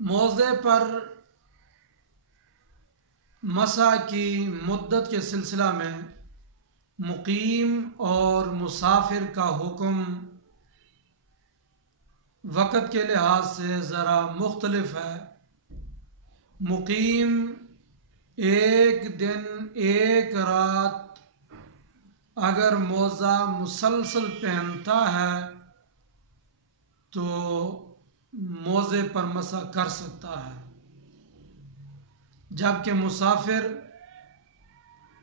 मोज़े पर मसा की मुद्दत के सिलसिला में मुकीम और मुसाफिर का हुक्म वक़्त के लिहाज से ज़रा मुख्तलिफ है। मुकीम एक दिन एक रात अगर मोज़ा मुसलसल पहनता है तो मोज़े पर मसा कर सकता है, जबकि मुसाफिर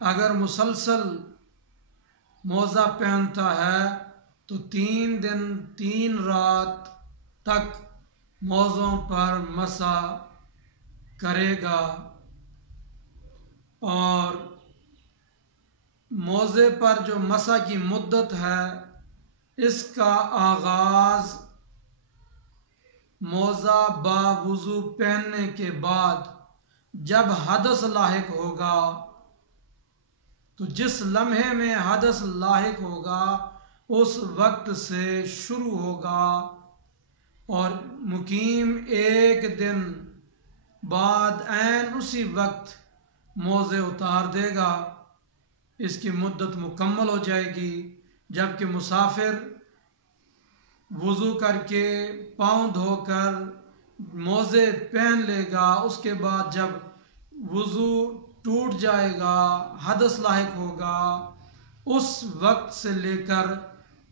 अगर मुसलसल मोज़ा पहनता है तो 3 दिन 3 रात तक मोज़ों पर मसा करेगा। और मोज़े पर जो मसा की मुद्दत है इसका आगाज़ मोज़ा बावुज़ू पहनने के बाद जब हदस लाहिक होगा, तो जिस लम्हे में हदस लाहिक होगा उस वक्त से शुरू होगा और मुकीम एक दिन बाद ऐन उसी वक्त मोज़े उतार देगा, इसकी मुद्दत मुकम्मल हो जाएगी। जबकि मुसाफिर वुज़ू करके पाँव धोकर मोज़े पहन लेगा, उसके बाद जब वुज़ू टूट जाएगा, हदस लाहिक होगा, उस वक्त से लेकर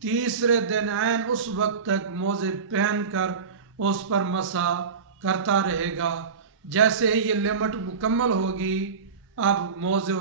तीसरे दिन ऐन उस वक्त तक मोज़े पहनकर उस पर मसा करता रहेगा। जैसे ही ये लिमिट मुकम्मल होगी अब मोज़े